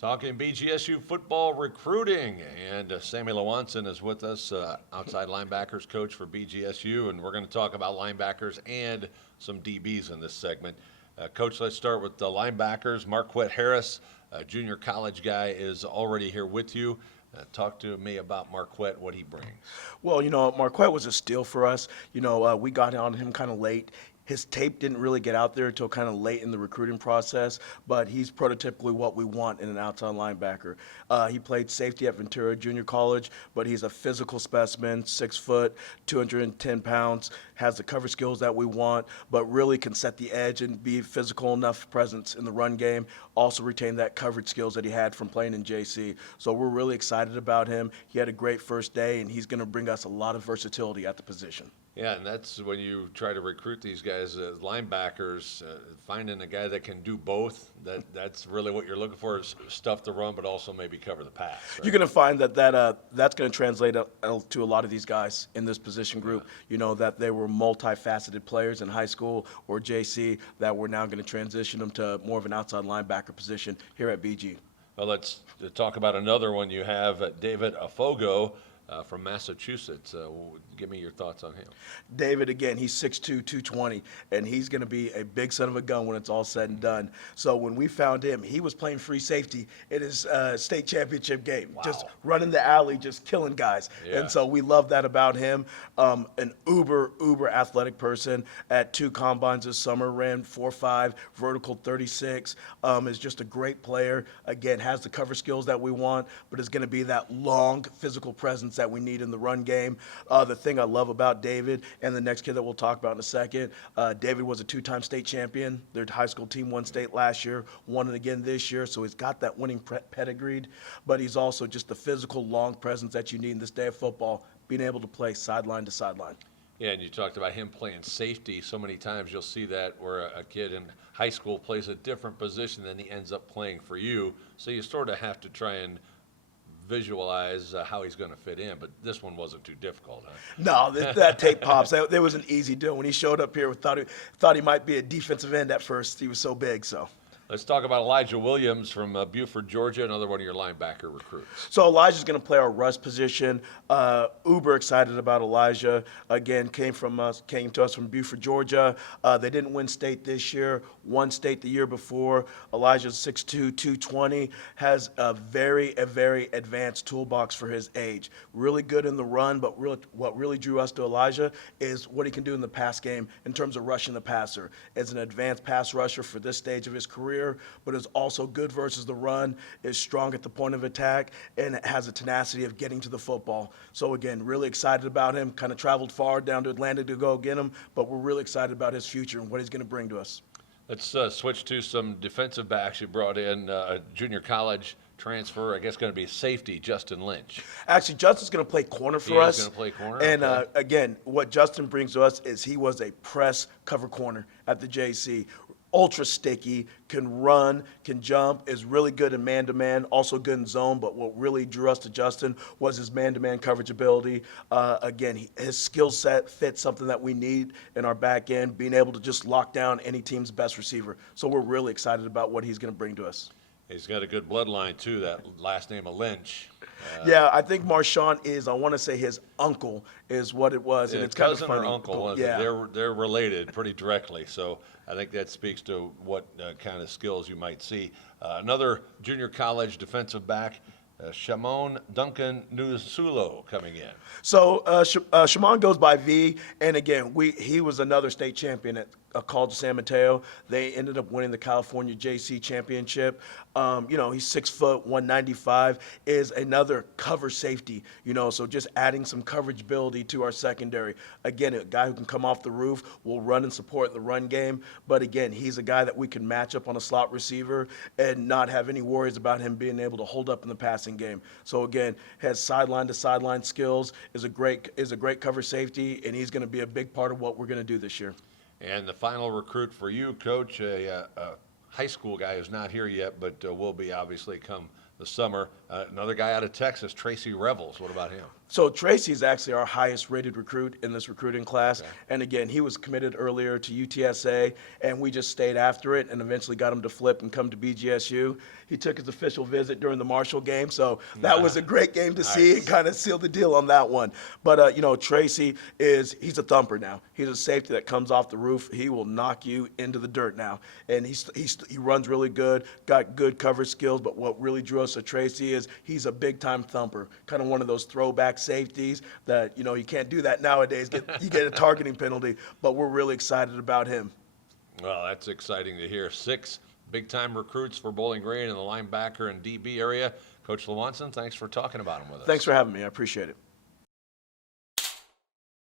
Talking BGSU football recruiting, and Sammy Lawanson is with us, outside linebackers coach for BGSU, and we're going to talk about linebackers and some DBs in this segment. Coach, let's start with the linebackers. Marquette Harris, a junior college guy, is already here with you. Talk to me about Marquette, what he brings. Well, Marquette was a steal for us. We got on him kind of late. His tape didn't really get out there until kind of late in the recruiting process, but he's prototypically what we want in an outside linebacker. He played safety at Ventura Junior College, but he's a physical specimen, 6 foot, 210 pounds, has the cover skills that we want, but really can set the edge and be physical enough presence in the run game, also retain that coverage skills that he had from playing in JC. So we're really excited about him. He had a great first day, and he's going to bring us a lot of versatility at the position. Yeah, and that's when you try to recruit these guys as linebackers, finding a guy that can do both. That's really what you're looking for, is stuff to run, but also maybe cover the pass. Right? You're going to find that's going to translate to a lot of these guys in this position group. That they were multifaceted players in high school or JC that we're now going to transition them to more of an outside linebacker position here at BG. Well, let's talk about another one. You have David Afogo. From Massachusetts. Give me your thoughts on him. David, again, he's 6'2", 220, and he's going to be a big son of a gun when it's all said and done. So when we found him, he was playing free safety in his state championship game, Wow. Just running the alley, just killing guys. Yeah. And so we love that about him. An uber athletic person. At 2 combines this summer, ran 4.5, vertical 36, is just a great player. Again, has the cover skills that we want, but is going to be that long physical presence that we need in the run game. The thing I love about David and the next kid that we'll talk about in a second, David was a 2-time state champion. Their high school team won state last year, won it again this year, so he's got that winning pedigree, but he's also just the physical, long presence that you need in this day of football, being able to play sideline to sideline. Yeah, and you talked about him playing safety. So many times you'll see that where a kid in high school plays a different position than he ends up playing for you, so you sort of have to try and visualize how he's going to fit in, but this one wasn't too difficult, huh? No, that tape pops. That was an easy deal. When he showed up here, we thought he might be a defensive end at first. He was so big, so. Let's talk about Elijah Williams from Buford, Georgia, another one of your linebacker recruits. So Elijah's going to play our rush position. Uber excited about Elijah. Again, came to us from Buford, Georgia. They didn't win state this year, won state the year before. Elijah's 6'2", 220, has a very advanced toolbox for his age. Really good in the run, but what really drew us to Elijah is what he can do in the pass game in terms of rushing the passer. As an advanced pass rusher for this stage of his career, but is also good versus the run, is strong at the point of attack, and has a tenacity of getting to the football. So again, really excited about him. Kind of traveled far down to Atlanta to go get him, but we're really excited about his future and what he's going to bring to us. Let's switch to some defensive backs you brought in. A junior college transfer, I guess going to be safety, Justin Lynch. Actually, Justin's going to play corner for us. He's going to play corner? And okay. Again, what Justin brings to us is he was a press cover corner at the JC. Ultra sticky, can run, can jump, is really good in man-to-man, also good in zone, but what really drew us to Justin was his man-to-man coverage ability. Again, his skill set fits something that we need in our back end, being able to just lock down any team's best receiver. So we're really excited about what he's going to bring to us. He's got a good bloodline, too, that last name of Lynch. Yeah, I think Marshawn is, I want to say his uncle is what it was. And it's kind of cousin funny. or uncle, Yeah. they're related pretty directly, so I think that speaks to what kind of skills you might see. Another junior college defensive back, Shimon Duncan Nusulo coming in. So Shimon goes by V, and again, he was another state champion at College of San Mateo. They ended up winning the California JC championship. He's 6 foot, 195, is another cover safety, so just adding some coverage ability to our secondary. Again, a guy who can come off the roof, will run and support the run game, but again, he's a guy that we can match up on a slot receiver and not have any worries about him being able to hold up in the passing game. So again, has sideline to sideline skills, is a great cover safety, and he's going to be a big part of what we're going to do this year. And the final recruit for you, Coach, a high school guy who's not here yet, but will be obviously come the summer. Another guy out of Texas, Tracy Revels. What about him? So Tracy's actually our highest rated recruit in this recruiting class. Okay. And again, he was committed earlier to UTSA, and we just stayed after it and eventually got him to flip and come to BGSU. He took his official visit during the Marshall game, so that was a great game to see and kind of sealed the deal on that one. But, Tracy he's a thumper now. He's a safety that comes off the roof. He will knock you into the dirt now. And he runs really good, got good coverage skills, but what really drew us to Tracy is he's a big-time thumper, kind of one of those throwback safeties that, you can't do that nowadays. You get a targeting penalty, but we're really excited about him. Well, that's exciting to hear. 6 big-time recruits for Bowling Green in the linebacker and DB area. Coach Lawanson, thanks for talking about them with us. Thanks for having me. I appreciate it.